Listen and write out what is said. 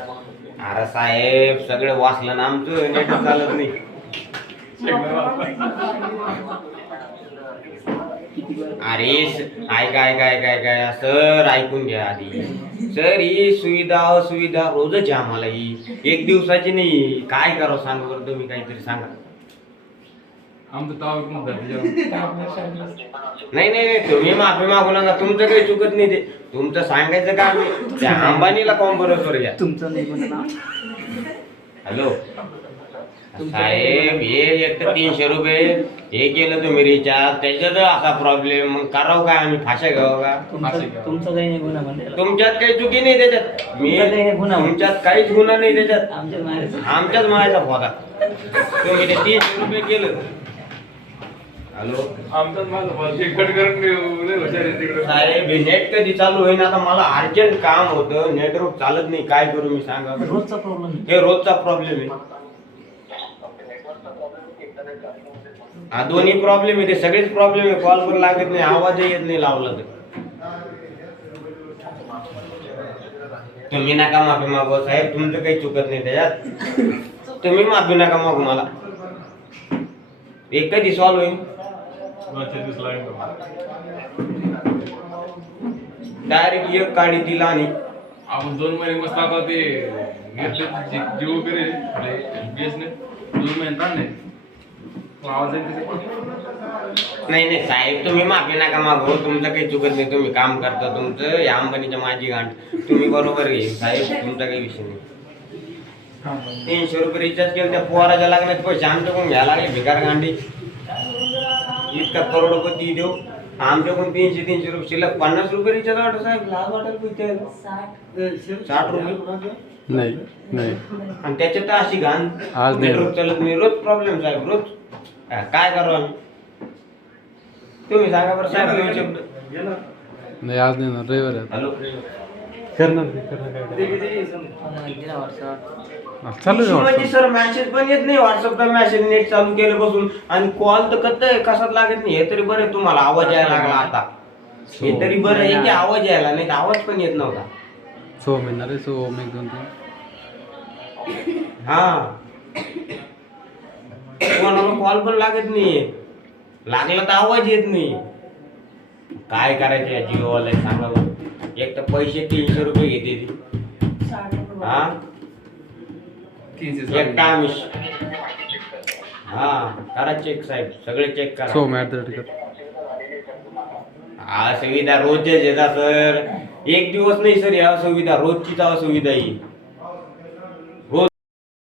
अरे साहेब सगळं वाचलं ना आमचं नेट चालत नाही. अरे ऐका ऐका ऐका ऐका सर ऐकून घ्या आधी. सर ही सुविधा असुविधा रोजच आम्हाला ही. एक दिवसाची नाही. काय करावं सांगा बरं तुम्ही काहीतरी सांगा. आमचं ताव पण धरलं नाही नाही नाही तुम्ही माफी मागू नका. तुमचं काही चुकत नाही ते. तुमचं सांगायचं काम आहे. त्या अंबानीला कॉम्प्युटर घ्या? तुमचं नाही म्हणा ना हॅलो? साहेब हे एक तर तीनशे रुपये हे केलं तुम्ही रिचार्ज त्याच्यात असा प्रॉब्लेम मग करावं काय आम्ही? फाशा घ्यावं का? तुमचं तुमचं काही नाही गुन्हा तुमच्यात काही चुकी नाही त्याच्यात. मी तुमचा काही गुन्हा. तुमच्यात काहीच गुन्हा नाही त्याच्यात. आमच्या आमच्याच मायाचा फोदा तुम्ही ते तीनशे रुपये केलं. हॅलो? आमचाच माझं बॉल ते कट करून लय हुशार आहे तिकडे. साहेब हे नेट कधी चालू होईन आता मला अर्जंट काम होतं. नेटवर्क चालत नाही. काय करू मी सांगा रोजचा प्रॉब्लेम हे रोजचा प्रॉब्लेम आहे. हा दोन्ही प्रॉब्लेम आहे. ते सगळेच प्रॉब्लेम आहे. कॉल पण लागत नाही. आवाजही येत नाही लावला तर. तुम्ही नका माफी मागू साहेब. तुमचं काही चुकत नाही त्याच्यात. तुम्ही माफी नका मागू मला. एक कधी सॉल्व्ह होईल? डायरेक्ट एक काढी दिला आणि आपण दोन महिने मस्त आता ते घेतले जी- जिओ वगैरे दोन महिने ताणले आवाज नाही नाही साहेब तुम्ही माफी नका मागू. तुमचं काही चुकत नाही. तुम्ही काम करता. तुमचं या अंबानीच्या माझी गांड. तुम्ही बरोबर आहे साहेब तुमचा काही विषय नाही. तीनशे रुपये रिचार्ज केलं त्या पोराच्या लागण्यात पैसे आमच्याकडून घ्यायला लागले. भिकार गांडी. इतका करोडपती देऊ. आमच्याकडून तीनशे तीनशे रुपये शिल्लक. पन्नास रुपये रिचार्ज वाटत साहेब. लाज वाटेल पैसे साठ रुपये. नाही नाही. आणि त्याच्यात तर अशी घाण. आज नाही. रोज चालत नाही. रोज प्रॉब्लेम साहेब रोज. काय करू आम्ही? तुम्ही सांगा बरं साहेब दोन शब्द. नाही आज नाही ना रविवार आहे. हॅलो. करणार करणार काय? चालू आहे म्हणजे WhatsApp. सर मेसेज पण येत नाही. व्हॉट्सअपचा मेसेज नेट चालू केलं बसून. आणि कॉल तर कत कशात लागत नाही. हे तरी बरं आहे, तुम्हाला. आवाज यायला लागला आता. हे तरी बरं आहे की आवाज यायला नाही तर आवाज पण येत नव्हता. सो महिना रे सो ओम एक दोन तीन. हा. कोणाला कॉल पण लागत नाही. लागला तर आवाज येत नाही. काय करायचं या जिओवाले सांगा बरं. एक तर पैसे तीनशे रुपये घेते ती. हा? तीनशे एक काम हा करा चेक साहेब. सगळे चेक करा. सो मॅट कर हा सुविधा रोजच्या येतात सर. एक दिवस नाही सर. या सुविधा रोजचीच सुविधा ही